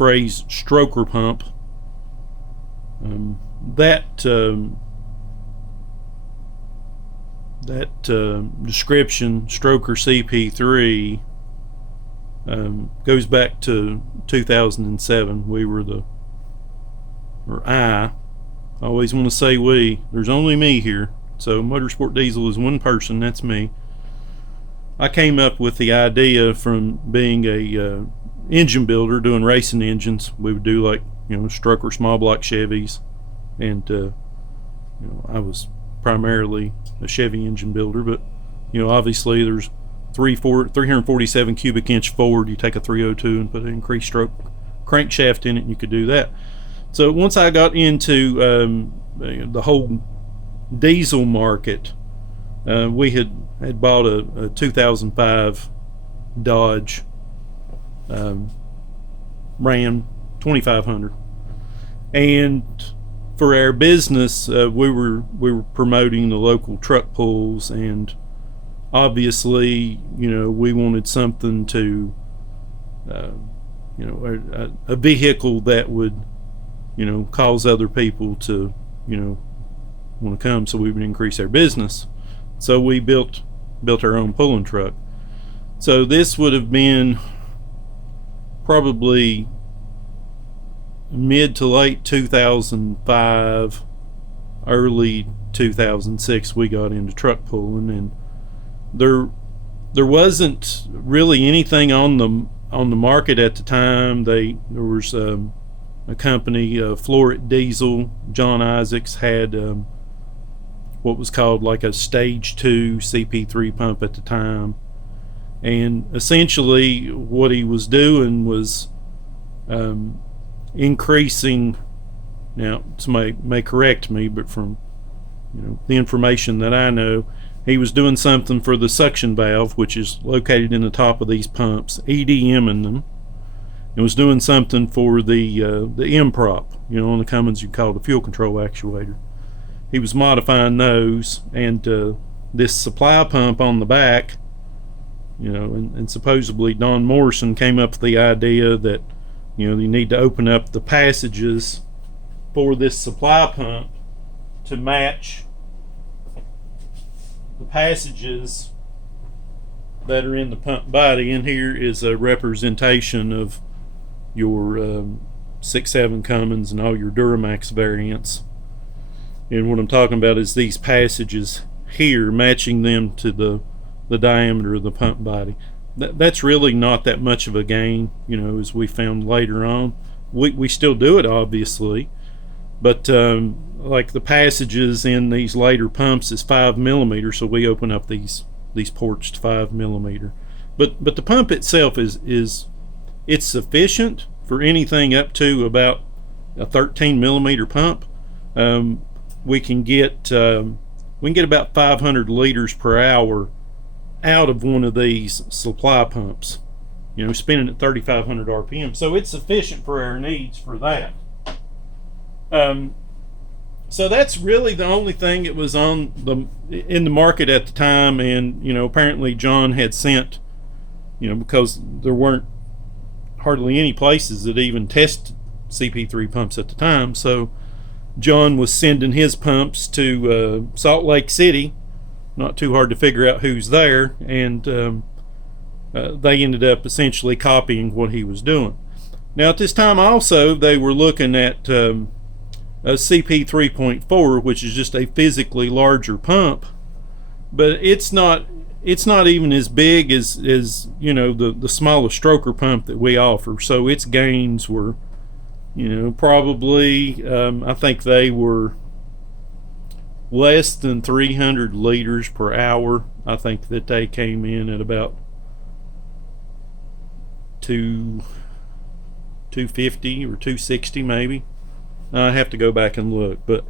phrase stroker pump. That description, Stroker CP3, goes back to 2007. We were I always want to say we, there's only me here, so Motorsport Diesel is one person, that's me. I came up with the idea from being a engine builder, doing racing engines. We would do, like, Stroker small block Chevys, and I was primarily a Chevy engine builder, but obviously there's 347 cubic inch Ford. You take a 302 and put an increased stroke crankshaft in it, and you could do that. So once I got into the whole diesel market, we had bought a 2005 Dodge Ram 2500, and for our business, we were promoting the local truck pulls, and obviously, we wanted something to, a vehicle that would, cause other people to, want to come, so we would increase our business. So we built our own pulling truck. So this would have been probably mid to late 2005, early 2006 we got into truck pulling, and there wasn't really anything on the market at the time. There was a company, Floret Diesel. John Isaacs had what was called like a stage 2 CP3 pump at the time, and essentially what he was doing was increasing, now somebody may correct me, but from the information that I know, he was doing something for the suction valve, which is located in the top of these pumps, EDMing them, and was doing something for the M prop, on the Cummins you call it a fuel control actuator. He was modifying those, and this supply pump on the back, and supposedly Don Morrison came up with the idea that you need to open up the passages for this supply pump to match the passages that are in the pump body. And here is a representation of your 6.7 Cummins and all your Duramax variants. And what I'm talking about is these passages here, matching them to the diameter of the pump body. That's really not that much of a gain, as we found later on. We still do it, obviously, but like the passages in these later pumps is 5mm, so we open up these ports to 5mm. But the pump itself is it's sufficient for anything up to about a 13mm pump. We can get about 500 liters per hour out of one of these supply pumps, spinning at 3,500 RPM. So it's sufficient for our needs for that. So that's really the only thing that was in the market at the time. And apparently John had sent, because there weren't hardly any places that even tested CP3 pumps at the time, so John was sending his pumps to Salt Lake City. Not too hard to figure out who's there, and they ended up essentially copying what he was doing. Now at this time also they were looking at a CP 3.4, which is just a physically larger pump, but it's not even as big as the smallest stroker pump that we offer. So its gains were probably I think they were less than 300 liters per hour. I think that they came in at about 250 or 260 maybe. I have to go back and look, but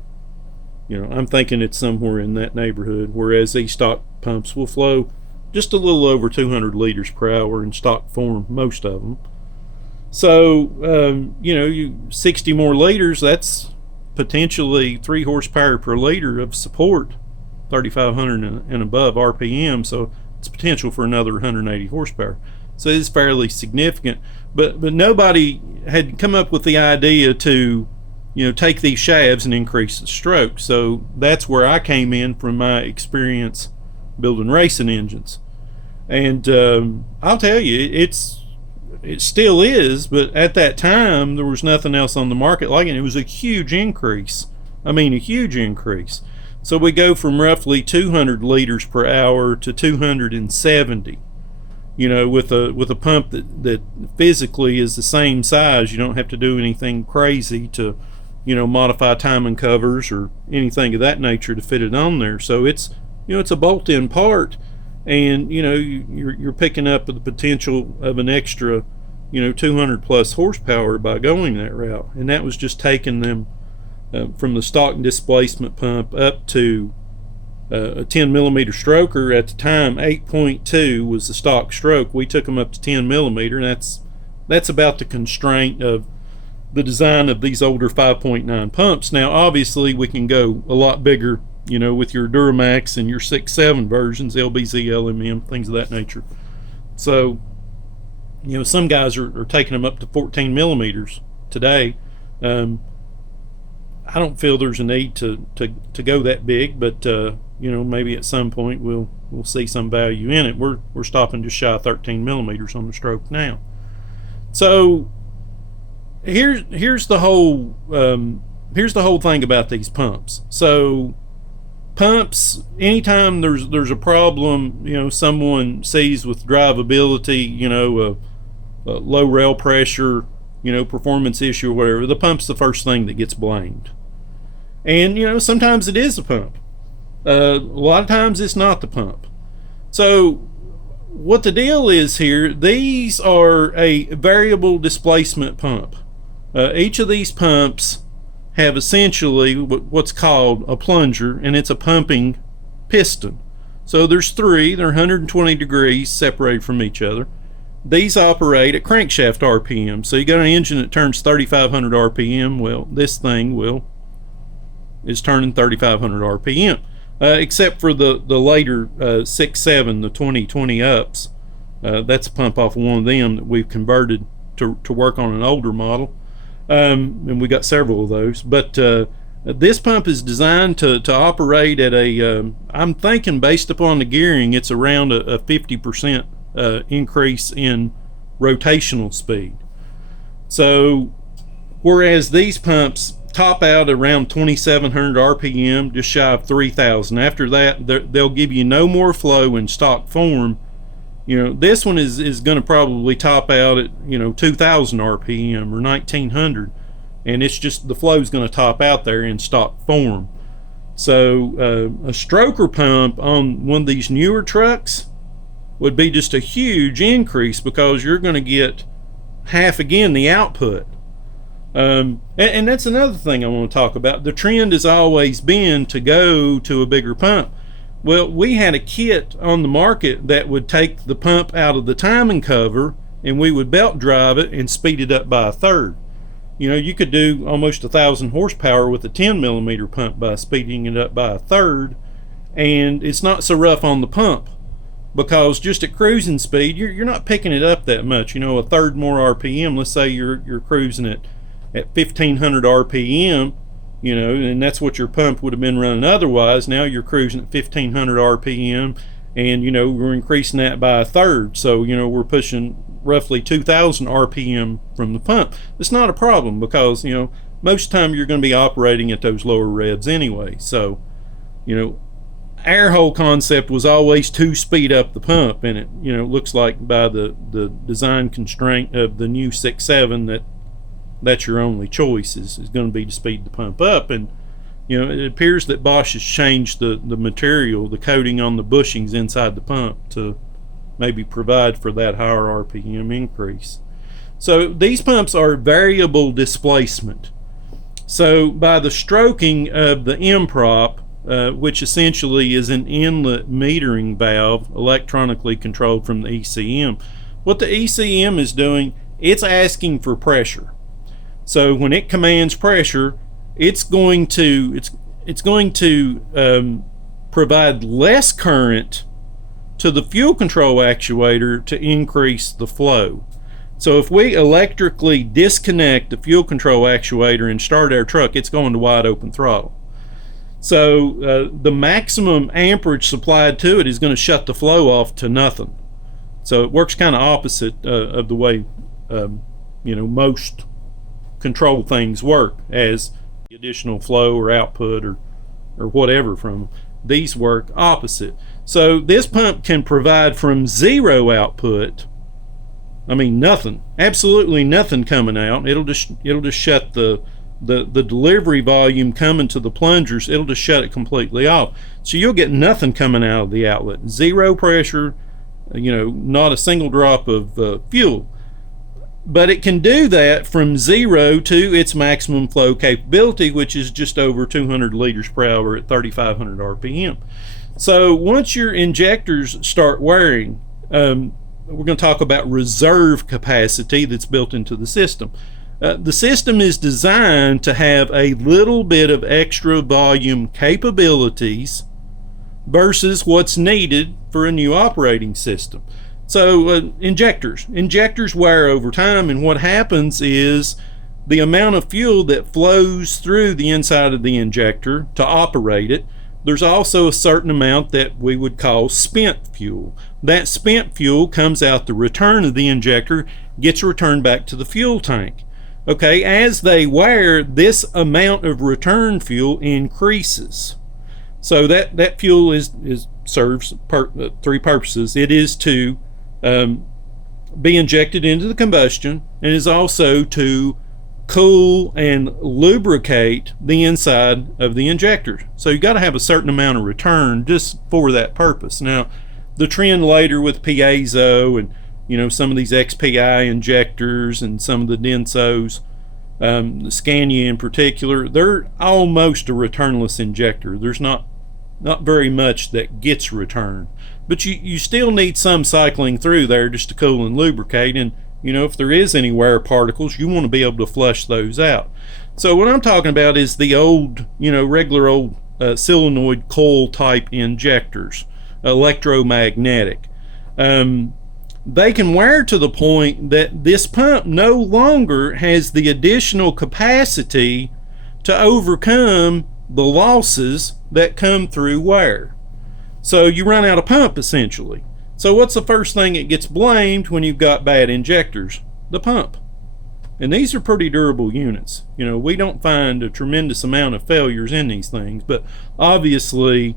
I'm thinking it's somewhere in that neighborhood, whereas these stock pumps will flow just a little over 200 liters per hour in stock form, most of them. So 60 more liters, that's potentially 3 horsepower per liter of support, 3,500 and above RPM, so it's potential for another 180 horsepower. So it's fairly significant. But nobody had come up with the idea to, take these shafts and increase the stroke. So that's where I came in from my experience building racing engines. And I'll tell you, it still is, but at that time there was nothing else on the market like it. It was a huge increase. I mean, a huge increase. So we go from roughly 200 liters per hour to 270. With a pump that physically is the same size. You don't have to do anything crazy to, modify timing covers or anything of that nature to fit it on there. So it's a bolt-in part, and you're picking up the potential of an extra 200 plus horsepower by going that route. And that was just taking them from the stock displacement pump up to a 10 millimeter stroker. At the time, 8.2 was the stock stroke. We took them up to 10 millimeter, and that's about the constraint of the design of these older 5.9 pumps. Now obviously we can go a lot bigger, with your Duramax and your 6.7 versions, LBZ, LMM, things of that nature. So some guys are taking them up to 14 millimeters today. I don't feel there's a need to go that big, but maybe at some point we'll see some value in it. We're stopping just shy of 13 millimeters on the stroke now. So here's the whole thing about these pumps. So pumps, anytime there's a problem, someone sees with drivability, a low rail pressure, performance issue or whatever, the pump's the first thing that gets blamed. And sometimes it is the pump. A lot of times it's not the pump. So what the deal is here, these are a variable displacement pump. Each of these pumps have essentially what's called a plunger, and it's a pumping piston. So there's three, they're 120 degrees separated from each other. These operate at crankshaft RPM. So you got an engine that turns 3,500 RPM. Well, this thing is turning 3,500 RPM. Except for the later 6.7, the 2020 ups. That's a pump off of one of them that we've converted to work on an older model. And we got several of those. But this pump is designed to operate at I'm thinking based upon the gearing, it's around a 50% increase in rotational speed. So whereas these pumps top out around 2,700 RPM, just shy of 3,000. After that, they'll give you no more flow in stock form. This one is going to probably top out at 2,000 RPM or 1,900, and it's just the flow is going to top out there in stock form. So a stroker pump on one of these newer trucks would be just a huge increase, because you're going to get half again the output. And that's another thing I want to talk about. The trend has always been to go to a bigger pump. Well, we had a kit on the market that would take the pump out of the timing cover, and we would belt drive it and speed it up by a third. You could do almost 1,000 horsepower with a 10 millimeter pump by speeding it up by a third, and it's not so rough on the pump, because just at cruising speed, you're not picking it up that much. A third more RPM. Let's say you're cruising at 1,500 RPM, and that's what your pump would have been running otherwise. Now you're cruising at 1,500 RPM, and we're increasing that by a third. So we're pushing roughly 2,000 RPM from the pump. It's not a problem, because most of the time you're going to be operating at those lower revs anyway. So our whole concept was always to speed up the pump, and it looks like by the design constraint of the new 6.7 that's your only choice is going to be to speed the pump up. And it appears that Bosch has changed the material, the coating on the bushings inside the pump, to maybe provide for that higher RPM increase. So these pumps are variable displacement. So by the stroking of the M-prop, which essentially is an inlet metering valve electronically controlled from the ECM, what the ECM is doing, it's asking for pressure. So when it commands pressure, it's going to provide less current to the fuel control actuator to increase the flow. So if we electrically disconnect the fuel control actuator and start our truck, it's going to wide open throttle. So the maximum amperage supplied to it is going to shut the flow off to nothing. So it works kind of opposite of the way most control things work, as additional flow or output or whatever from them. These work opposite. So this pump can provide from zero output, I mean nothing, absolutely nothing coming out. It'll just shut the delivery volume coming to the plungers. It'll just shut it completely off. So you'll get nothing coming out of the outlet. Zero pressure, not a single drop of fuel. But it can do that from zero to its maximum flow capability, which is just over 200 liters per hour at 3,500 RPM. So once your injectors start wearing, we're going to talk about reserve capacity that's built into the system. The system is designed to have a little bit of extra volume capabilities versus what's needed for a new operating system. So injectors wear over time, and what happens is the amount of fuel that flows through the inside of the injector to operate it, there's also a certain amount that we would call spent fuel. That spent fuel comes out the return of the injector, gets returned back to the fuel tank. Okay, as they wear, this amount of return fuel increases. So that fuel serves three purposes. It is to be injected into the combustion, and is also to cool and lubricate the inside of the injector. So you got to have a certain amount of return just for that purpose. Now, the trend later with piezo and some of these XPI injectors and some of the Densos, the Scania in particular, they're almost a returnless injector. There's not very much that gets returned, but you still need some cycling through there just to cool and lubricate. And if there is any wear particles, you want to be able to flush those out. So what I'm talking about is the old, regular old solenoid coil type injectors, electromagnetic. They can wear to the point that this pump no longer has the additional capacity to overcome the losses that come through wear. So you run out of pump, essentially. So what's the first thing that gets blamed when you've got bad injectors? The pump. And these are pretty durable units. We don't find a tremendous amount of failures in these things, but obviously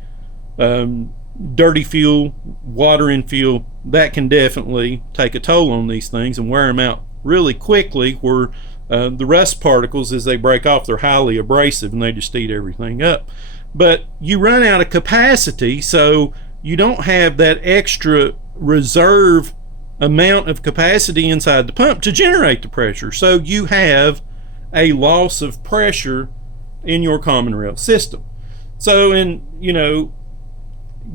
dirty fuel, water in fuel, that can definitely take a toll on these things and wear them out really quickly, where the rust particles, as they break off, they're highly abrasive and they just eat everything up. But you run out of capacity, so you don't have that extra reserve amount of capacity inside the pump to generate the pressure. So you have a loss of pressure in your common rail system. So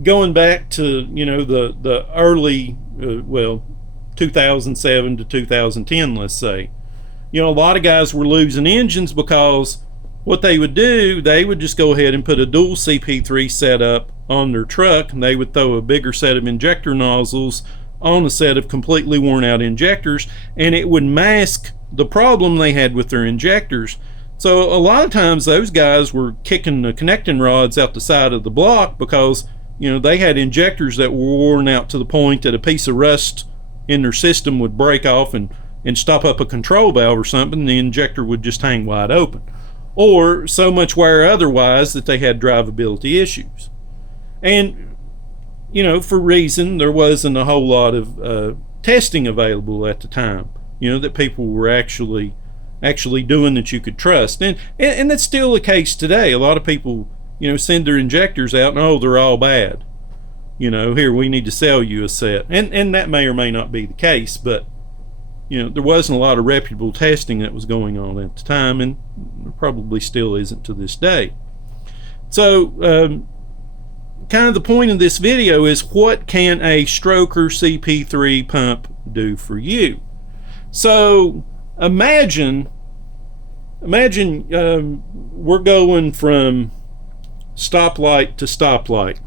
going back to the early 2007 to 2010, let's say, a lot of guys were losing engines because what they would do, they would just go ahead and put a dual CP3 setup on their truck, and they would throw a bigger set of injector nozzles on a set of completely worn out injectors, and it would mask the problem they had with their injectors. So a lot of times those guys were kicking the connecting rods out the side of the block because they had injectors that were worn out to the point that a piece of rust in their system would break off and stop up a control valve or something, and the injector would just hang wide open. Or so much wear otherwise that they had drivability issues. And, for reason, there wasn't a whole lot of testing available at the time, that people were actually doing that you could trust. And that's still the case today. A lot of people, send their injectors out and, they're all bad. Here, we need to sell you a set. And that may or may not be the case, but there wasn't a lot of reputable testing that was going on at the time, and there probably still isn't to this day. So kind of the point of this video is, what can a Stroker CP3 pump do for you? So imagine we're going from stoplight to stoplight.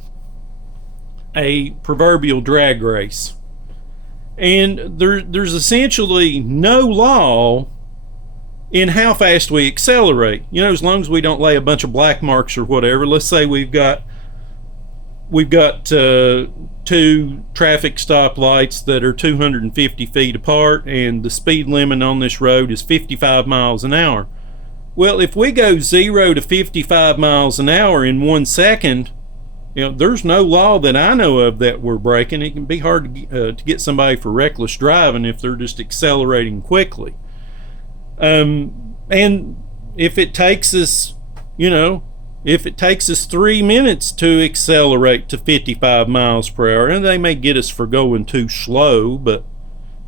a proverbial drag race. And there's essentially no law in how fast we accelerate. You know, as long as we don't lay a bunch of black marks or whatever. Let's say we've got 2 traffic stoplights that are 250 feet apart, and the speed limit on this road is 55 miles an hour. Well, if we go 0 to 55 miles an hour in 1 second, you know, there's no law that I know of that we're breaking. It can be hard to get somebody for reckless driving if they're just accelerating quickly. And if it takes us, if it takes us 3 minutes to accelerate to 55 miles per hour, and they may get us for going too slow, but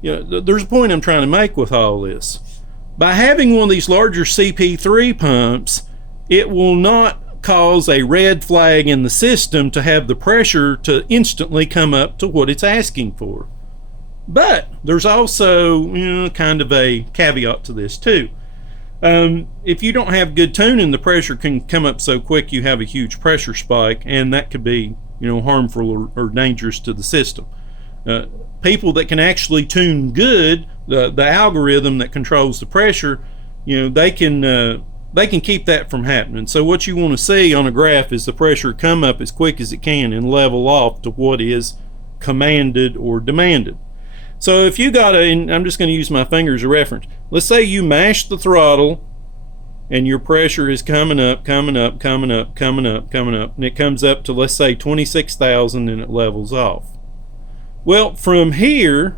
there's a point I'm trying to make with all this. By having one of these larger CP3 pumps, it will not cause a red flag in the system to have the pressure to instantly come up to what it's asking for. But there's also kind of a caveat to this too. If you don't have good tuning, the pressure can come up so quick you have a huge pressure spike, and that could be harmful or dangerous to the system. People that can actually tune good, the algorithm that controls the pressure, they can keep that from happening. So what you want to see on a graph is the pressure come up as quick as it can and level off to what is commanded or demanded. So if you got and I'm just going to use my finger as a reference. Let's say you mash the throttle and your pressure is coming up, and it comes up to, let's say, 26,000, and it levels off. Well, from here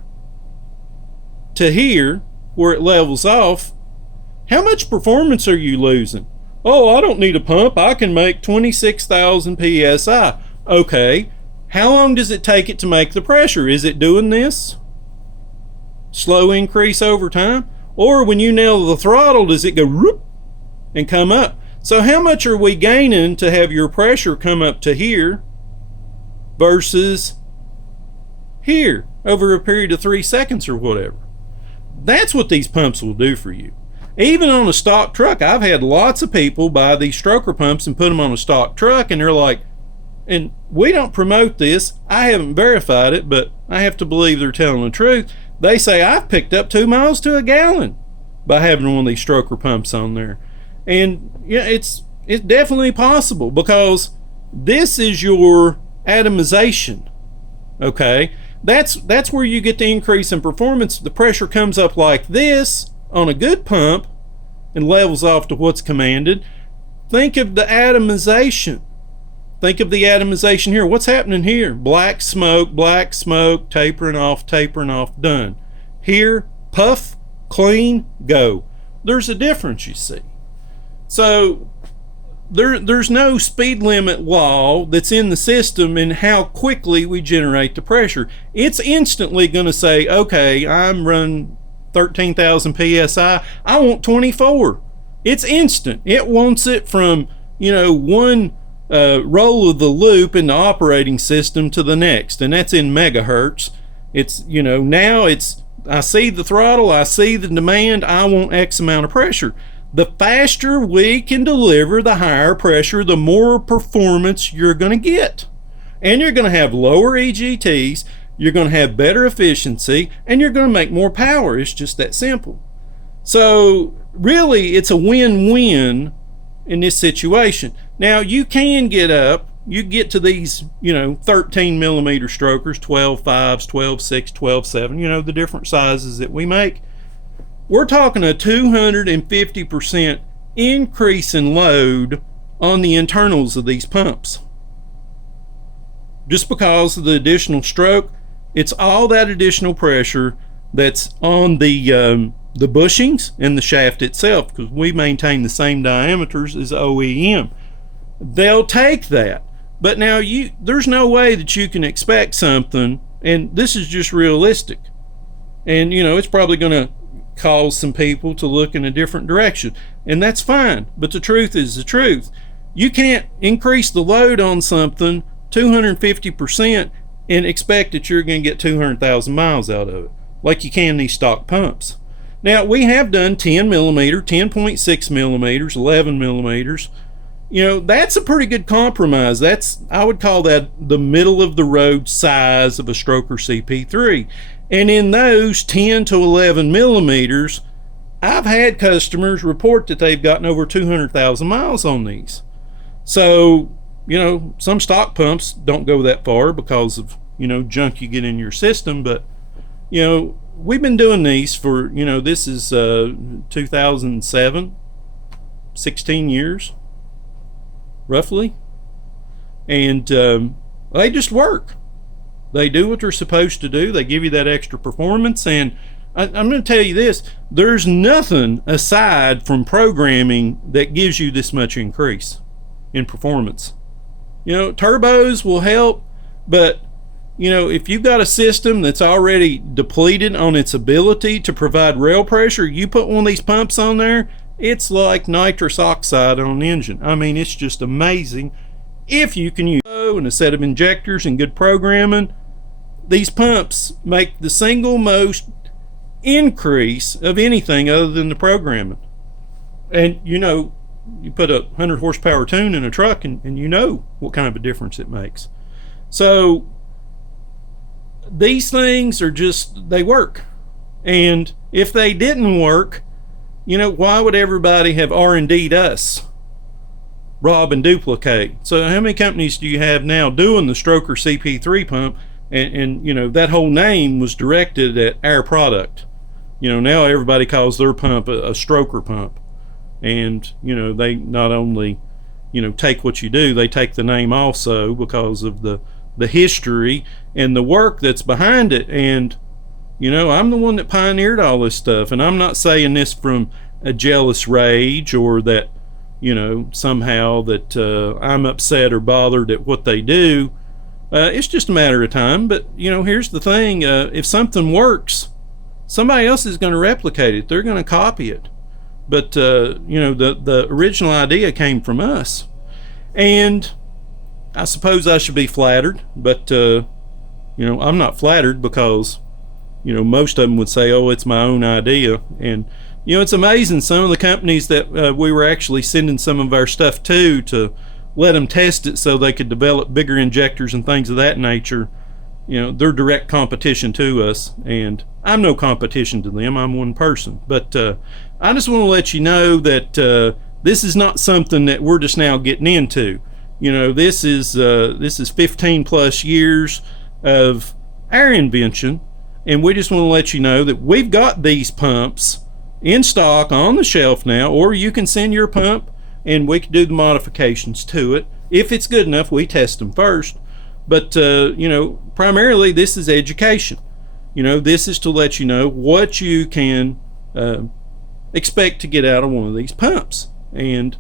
to here, where it levels off, how much performance are you losing? Oh, I don't need a pump. I can make 26,000 psi. Okay, how long does it take it to make the pressure? Is it doing this? Slow increase over time? Or when you nail the throttle, does it go whoop and come up? So how much are we gaining to have your pressure come up to here versus here over a period of 3 seconds or whatever? That's what these pumps will do for you. Even on a stock truck, I've had lots of people buy these stroker pumps and put them on a stock truck, and they're like, and we don't promote this, I haven't verified it, but I have to believe they're telling the truth. They say, I've picked up 2 miles to a gallon by having one of these stroker pumps on there. And it's definitely possible, because this is your atomization. Okay, that's where you get the increase in performance. The pressure comes up like this on a good pump and levels off to what's commanded. Think of the atomization. Think of the atomization here. What's happening here? Black smoke, tapering off, done. Here, puff, clean, go. There's a difference, you see. So there's no speed limit law that's in the system in how quickly we generate the pressure. It's instantly going to say, okay, I'm running 13,000 psi. I want 24. It's instant. It wants it from one roll of the loop in the operating system to the next, and that's in megahertz. It's now it's, I see the throttle, I see the demand, I want X amount of pressure. The faster we can deliver the higher pressure, the more performance you're going to get, and you're going to have lower EGTs, you're going to have better efficiency, and you're going to make more power. It's just that simple. So really, it's a win-win in this situation. Now, you can get up, you get to these 13 millimeter strokers, 12.5s, 12.6, 12.7, the different sizes that we make. We're talking a 250% increase in load on the internals of these pumps. Just because of the additional stroke, it's all that additional pressure that's on the bushings and the shaft itself, because we maintain the same diameters as OEM. They'll take that. But now there's no way that you can expect something, and this is just realistic. And it's probably going to cause some people to look in a different direction, and that's fine. But the truth is the truth. You can't increase the load on something 250% and expect that you're going to get 200,000 miles out of it, like you can these stock pumps. Now, we have done 10 millimeter, 10.6 millimeters, 11 millimeters, That's a pretty good compromise. I would call that the middle of the road size of a Stroker CP3. And in those 10 to 11 millimeters, I've had customers report that they've gotten over 200,000 miles on these. So, some stock pumps don't go that far because of, junk you get in your system. But, we've been doing these for, this is 2007, 16 years, roughly. And they just work. They do what they're supposed to do. They give you that extra performance. And I'm going to tell you this, there's nothing aside from programming that gives you this much increase in performance. Turbos will help, but if you've got a system that's already depleted on its ability to provide rail pressure, you put one of these pumps on there, it's like nitrous oxide on an engine. I mean, it's just amazing. If you can use and a set of injectors and good programming, these pumps make the single most increase of anything other than the programming. And you put a 100 horsepower tune in a truck and you know what kind of a difference it makes. So these things are they work. And if they didn't work, why would everybody have R&D'd us? Rob and duplicate. So how many companies do you have now doing the Stroker CP3 pump? And that whole name was directed at our product. Now everybody calls their pump a Stroker pump. And, they not only, take what you do, they take the name also because of the history and the work that's behind it. And, I'm the one that pioneered all this stuff. And I'm not saying this from a jealous rage or that, somehow that I'm upset or bothered at what they do. It's just a matter of time. But, here's the thing. If something works, somebody else is going to replicate it. They're going to copy it. But, the original idea came from us. And I suppose I should be flattered. But, I'm not flattered because, most of them would say, oh, it's my own idea. And, it's amazing. Some of the companies that we were actually sending some of our stuff to let them test it so they could develop bigger injectors and things of that nature. They're direct competition to us, and I'm no competition to them. I'm one person. But I just want to let you know that this is not something that we're just now getting into. This is 15 plus years of our invention, and we just want to let you know that we've got these pumps in stock on the shelf now, or you can send your pump and we can do the modifications to it. If it's good enough, we test them first. But, primarily this is education. This is to let you know what you can expect to get out of one of these pumps. And,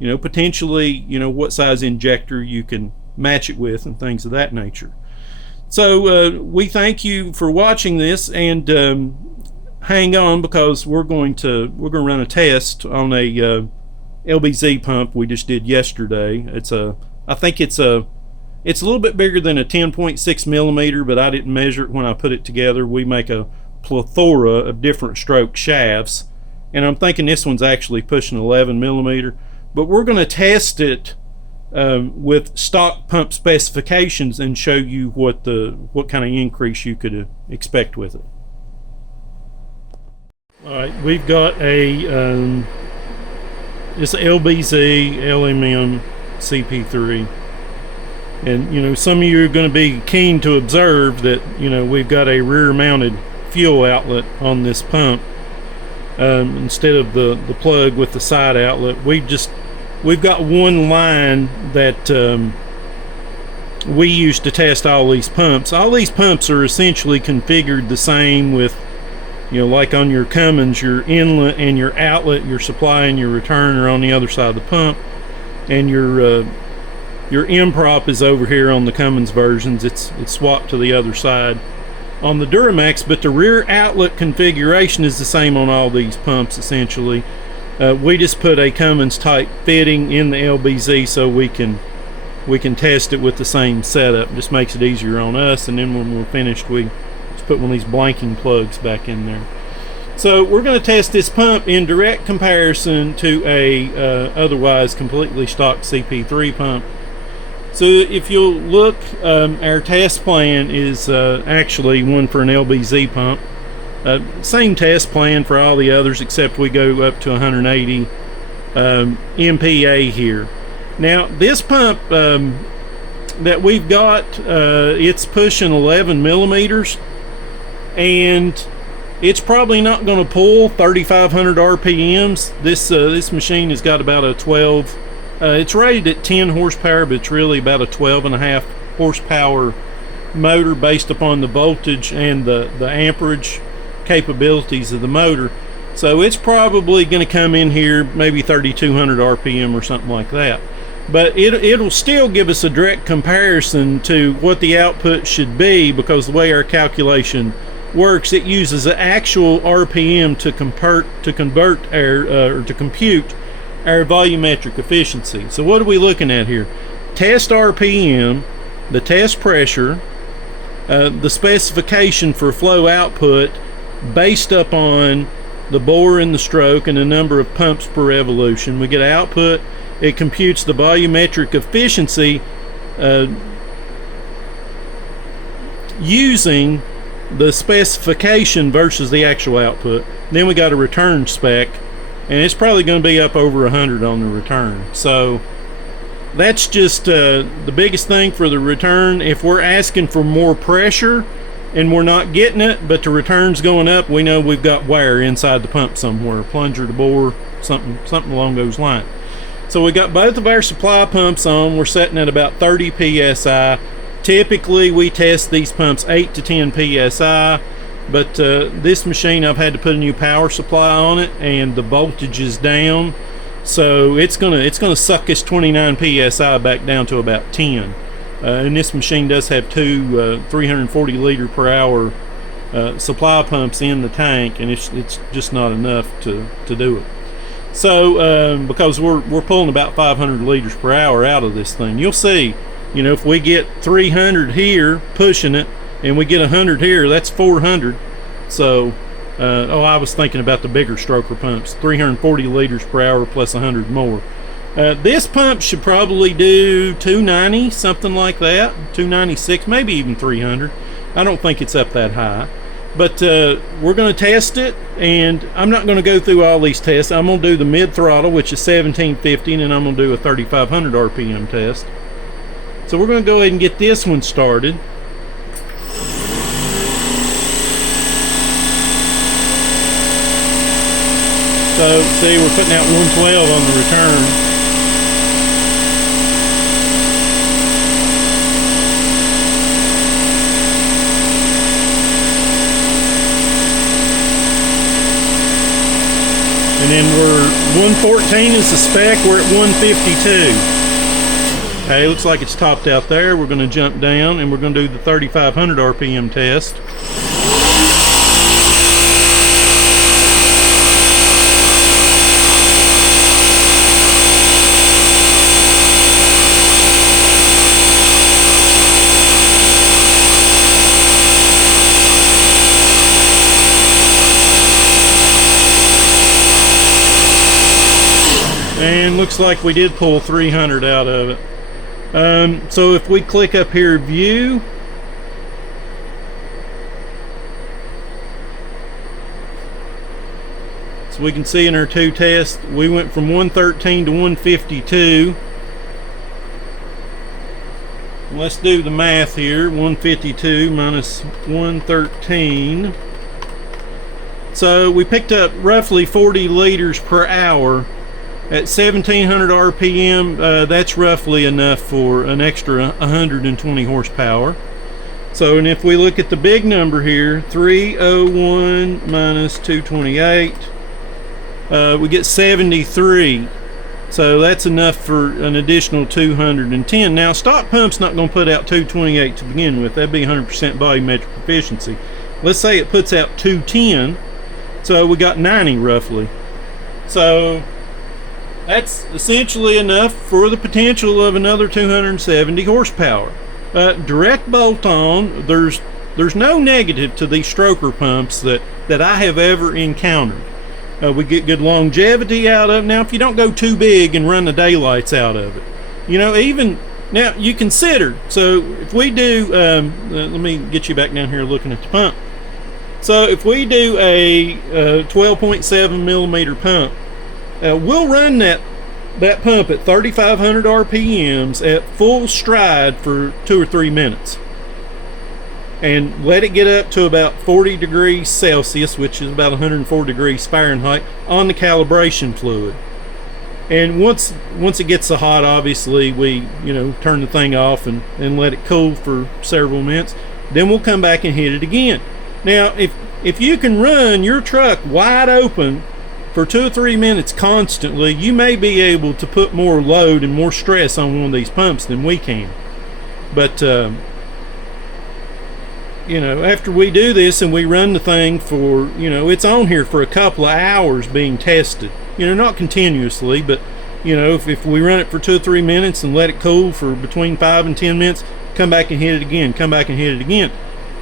potentially, what size injector you can match it with and things of that nature. So we thank you for watching this, and hang on, because we're going to run a test on a LBZ pump we just did yesterday. I think it's a little bit bigger than a 10.6 millimeter, but I didn't measure it when I put it together. We make a plethora of different stroke shafts, and I'm thinking this one's actually pushing 11 millimeter. But we're going to test it with stock pump specifications and show you what kind of increase you could expect with it. All right, we've got it's LBZ LMM CP3. And some of you are going to be keen to observe that we've got a rear mounted fuel outlet on this pump instead of the plug with the side outlet. We've got one line that we use to test all these pumps. All these pumps are essentially configured the same with, like on your Cummins, your inlet and your outlet, your supply and your return are on the other side of the pump, and your improp is over here on the Cummins versions. It's swapped to the other side on the Duramax, but the rear outlet configuration is the same on all these pumps essentially. We just put a Cummins type fitting in the LBZ so we can test it with the same setup. It just makes it easier on us, and then when we're finished we just put one of these blanking plugs back in there. So we're going to test this pump in direct comparison to a otherwise completely stock CP3 pump. So if you'll look, our test plan is actually one for an LBZ pump. Same test plan for all the others, except we go up to 180 MPa here. Now this pump that we've got, it's pushing 11 millimeters, and it's probably not going to pull 3,500 RPMs. This machine has got about a 12. It's rated at 10 horsepower, but it's really about a 12.5 horsepower motor based upon the voltage and the amperage capabilities of the motor. So it's probably going to come in here maybe 3,200 RPM or something like that. But it'll still give us a direct comparison to what the output should be, because the way our calculation works, it uses the actual RPM to compute our volumetric efficiency. So what are we looking at here? Test RPM, the test pressure, the specification for flow output based upon the bore and the stroke and the number of pumps per revolution. We get output. It computes the volumetric efficiency using the specification versus the actual output. Then we got a return spec, and it's probably going to be up over 100 on the return. So that's just the biggest thing for the return. If we're asking for more pressure and we're not getting it, but the return's going up, we know we've got wear inside the pump somewhere, plunger to bore, something along those lines. So we got both of our supply pumps on. We're setting at about 30 psi. Typically we test these pumps 8 to 10 psi, but this machine, I've had to put a new power supply on it, and the voltage is down, so it's gonna suck this 29 psi back down to about 10. And this machine does have two 340 liter per hour supply pumps in the tank, and it's just not enough to do it. So because we're pulling about 500 liters per hour out of this thing. You'll see, you know, if we get 300 here pushing it and we get 100 here, that's 400. So I was thinking about the bigger stroker pumps, 340 liters per hour plus 100 more. This pump should probably do 290, something like that, 296, maybe even 300. I don't think it's up that high. But we're going to test it, and I'm not going to go through all these tests. I'm going to do the mid throttle, which is 1750, and I'm going to do a 3,500 RPM test. So we're going to go ahead and get this one started. So see, we're putting out 112 on the return. And then we're 114 is the spec. We're at 152. Okay, looks like it's topped out there. We're going to jump down and we're going to do the 3,500 RPM test. And looks like we did pull 300 out of it. So if we click up here, view, so we can see in our two tests, we went from 113 to 152. Let's do the math here. 152 minus 113. So we picked up roughly 40 liters per hour. At 1700 RPM, that's roughly enough for an extra 120 horsepower. So, and if we look at the big number here, 301 minus 228, we get 73. So that's enough for an additional 210. Now, stock pump's not going to put out 228 to begin with. That'd be 100% volumetric efficiency. Let's say it puts out 210. So we got 90 roughly. So that's essentially enough for the potential of another 270 horsepower. Direct bolt-on, there's There's no negative to these stroker pumps that I have ever encountered. We get good longevity out of it. Now, if you don't go too big and run the daylights out of it, even now you consider. So if we do, let me get you back down here looking at the pump. So if we do a 12.7 millimeter pump, we'll run that pump at 3,500 RPMs at full stride for 2 or 3 minutes, and let it get up to about 40 degrees Celsius, which is about 104 degrees Fahrenheit, on the calibration fluid. And once it gets so hot, obviously we turn the thing off and let it cool for several minutes. Then we'll come back and hit it again. Now, if you can run your truck wide open for 2 or 3 minutes constantly, you may be able to put more load and more stress on one of these pumps than we can. But after we do this and we run the thing for, it's on here for a couple of hours being tested, not continuously, but if we run it for 2 or 3 minutes and let it cool for between 5 and 10 minutes, come back and hit it again, come back and hit it again.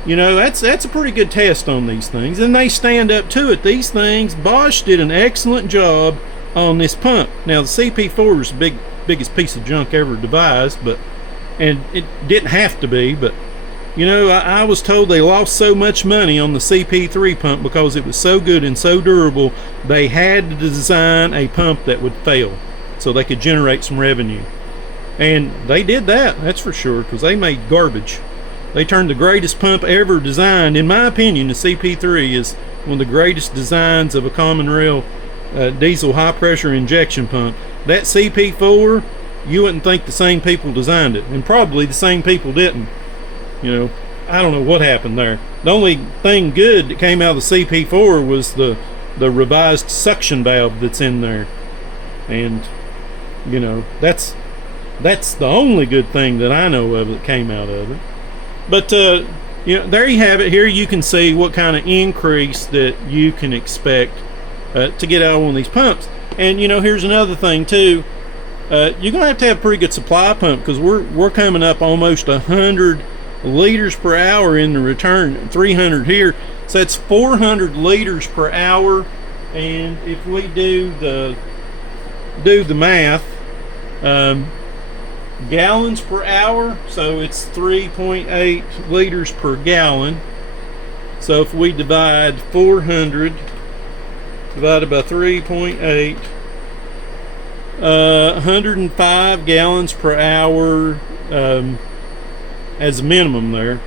That's a pretty good test on these things, and they stand up to it. These things, Bosch did an excellent job on this pump. Now, the CP4 is the biggest piece of junk ever devised, and it didn't have to be, but I was told they lost so much money on the CP3 pump because it was so good and so durable, they had to design a pump that would fail so they could generate some revenue. And they did that, that's for sure, because they made garbage. They turned the greatest pump ever designed. In my opinion, the CP3 is one of the greatest designs of a common rail diesel high pressure injection pump. That CP4, you wouldn't think the same people designed it, and probably the same people didn't. I don't know what happened there. The only thing good that came out of the CP4 was the revised suction valve that's in there, and that's the only good thing that I know of that came out of it. But there you have it. Here you can see what kind of increase that you can expect to get out of one of these pumps. And here's another thing too. You're gonna have to have a pretty good supply pump, because we're coming up almost 100 liters per hour in the return, 300 here, so that's 400 liters per hour. And if we do the math, gallons per hour, so it's 3.8 liters per gallon. So if we divide 400 divided by 3.8, 105 gallons per hour as a minimum there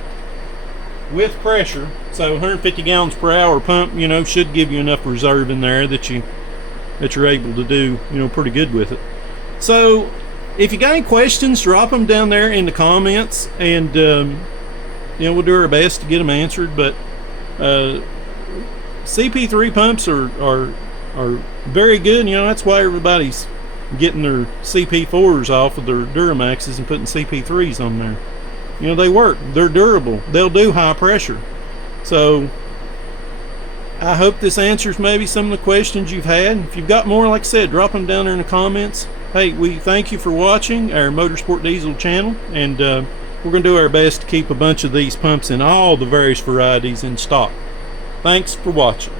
with pressure. So 150 gallons per hour pump should give you enough reserve in there that you're able to do pretty good with it. So if you got any questions, drop them down there in the comments, and we'll do our best to get them answered. But CP3 pumps are very good. That's why everybody's getting their CP4s off of their Duramaxes and putting CP3s on there. They work. They're durable. They'll do high pressure. So I hope this answers maybe some of the questions you've had. If you've got more, like I said, drop them down there in the comments. Hey, we thank you for watching our Motorsport Diesel channel, and we're going to do our best to keep a bunch of these pumps in all the various varieties in stock. Thanks for watching.